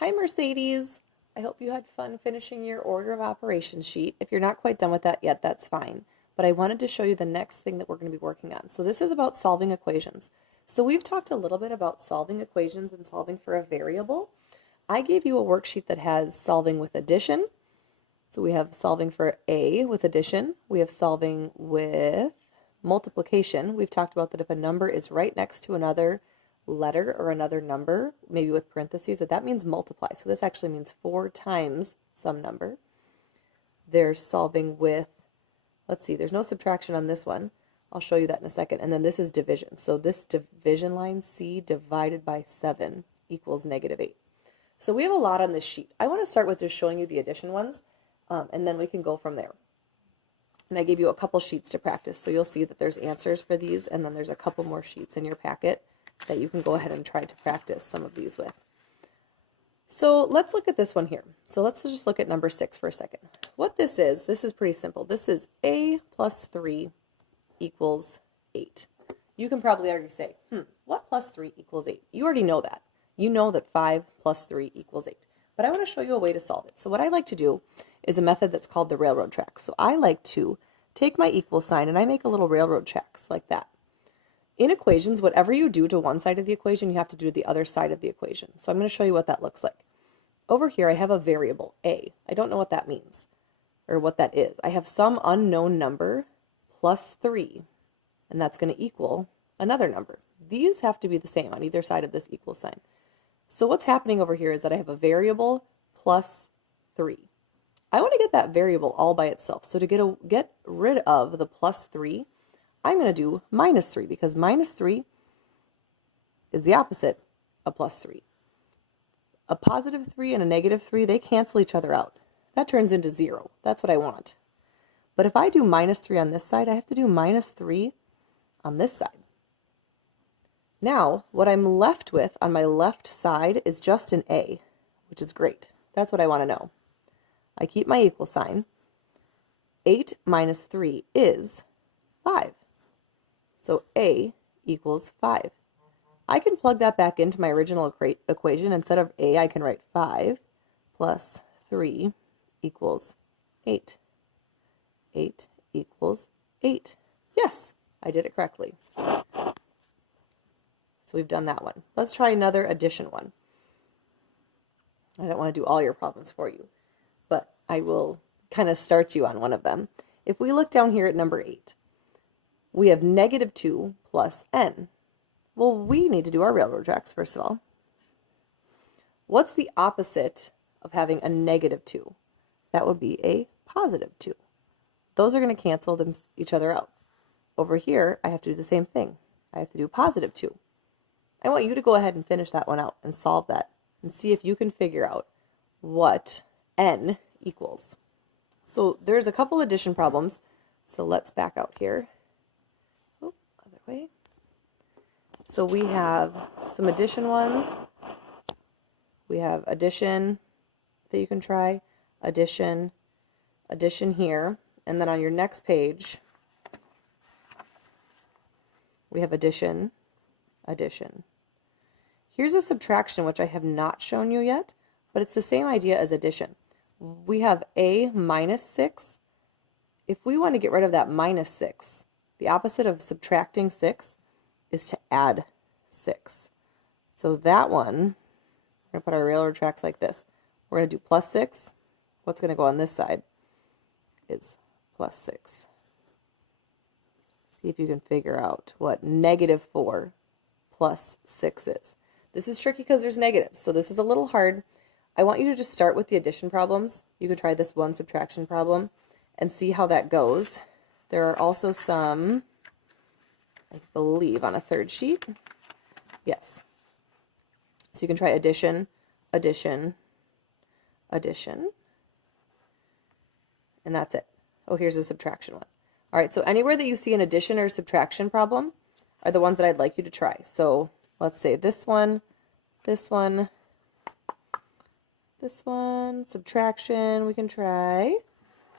Hi Mercedes! I hope you had fun finishing your order of operations sheet. If you're not quite done with that yet, that's fine. But I wanted to show you the next thing that we're going to be working on. So this is about solving equations. So we've talked a little bit about solving equations and solving for a variable. I gave you a worksheet that has solving with addition. So we have solving for A with addition. We have solving with multiplication. We've talked about that if a number is right next to another letter or another number, maybe with parentheses, that means multiply. So this actually means 4 times some number. There's solving with, let's see, there's no subtraction on this one. I'll show you that in a second. And then this is division. So this division line, C divided by 7 equals -8. So we have a lot on this sheet. I want to start with just showing you the addition ones, and then we can go from there. And I gave you a couple sheets to practice, so you'll see that there's answers for these, and then there's a couple more sheets in your packet that you can go ahead and try to practice some of these with. So let's look at this one here. So let's just look at number 6 for a second. What this is pretty simple. This is A plus 3 equals 8. You can probably already say, what plus 3 equals 8? You already know that. You know that 5 plus 3 equals 8. But I want to show you a way to solve it. So what I like to do is a method that's called the railroad tracks. So I like to take my equal sign and I make a little railroad tracks like that. In equations, whatever you do to one side of the equation, you have to do to the other side of the equation. So I'm going to show you what that looks like. Over here, I have a variable, a. I don't know what that means, or what that is. I have some unknown number plus 3, and that's going to equal another number. These have to be the same on either side of this equal sign. So what's happening over here is that I have a variable plus 3. I want to get that variable all by itself. So to get rid of the plus 3, I'm going to do minus 3, because minus 3 is the opposite of plus 3. A positive 3 and a negative 3, they cancel each other out. That turns into 0. That's what I want. But if I do minus 3 on this side, I have to do minus 3 on this side. Now, what I'm left with on my left side is just an a, which is great. That's what I want to know. I keep my equal sign. 8 minus 3 is 5. So a equals 5. I can plug that back into my original equation. Instead of a, I can write 5 plus 3 equals 8. 8 equals 8. Yes, I did it correctly. So we've done that one. Let's try another addition one. I don't want to do all your problems for you, but I will kind of start you on one of them. If we look down here at number 8, we have -2 plus n. Well, we need to do our railroad tracks first of all. What's the opposite of having a -2? That would be a +2. Those are going to cancel each other out. Over here, I have to do the same thing. I have to do +2. I want you to go ahead and finish that one out and solve that and see if you can figure out what n equals. So there's a couple addition problems. So let's back out here. Oh, other way. So we have some addition ones. We have addition that you can try, addition, addition here, and then on your next page, we have addition, addition. Here's a subtraction, which I have not shown you yet, but it's the same idea as addition. We have a minus 6. If we want to get rid of that minus 6, the opposite of subtracting 6 is to add 6. So that one, we're going to put our railroad tracks like this. We're going to do plus 6. What's going to go on this side is plus 6. See if you can figure out what -4 plus 6 is. This is tricky because there's negatives, so this is a little hard. I want you to just start with the addition problems. You can try this one subtraction problem and see how that goes. There are also some, I believe, on a third sheet. Yes. So you can try addition, addition, addition, and that's it. Oh, here's a subtraction one. All right, so anywhere that you see an addition or subtraction problem are the ones that I'd like you to try. So let's say this one, this one, this one, subtraction, we can try.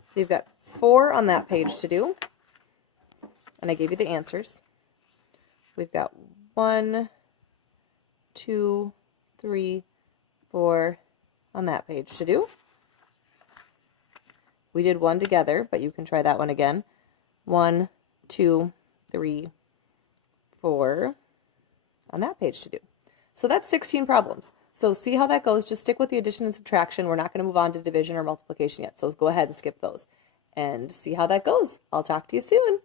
So you've got 4 on that page to do, and I gave you the answers. We've got 1, 2, 3, 4, on that page to do. We did 1 together, but you can try that one again. 1, 2, 3, 4 on that page to do. So that's 16 problems. So see how that goes. Just stick with the addition and subtraction. We're not going to move on to division or multiplication yet. So go ahead and skip those and see how that goes. I'll talk to you soon.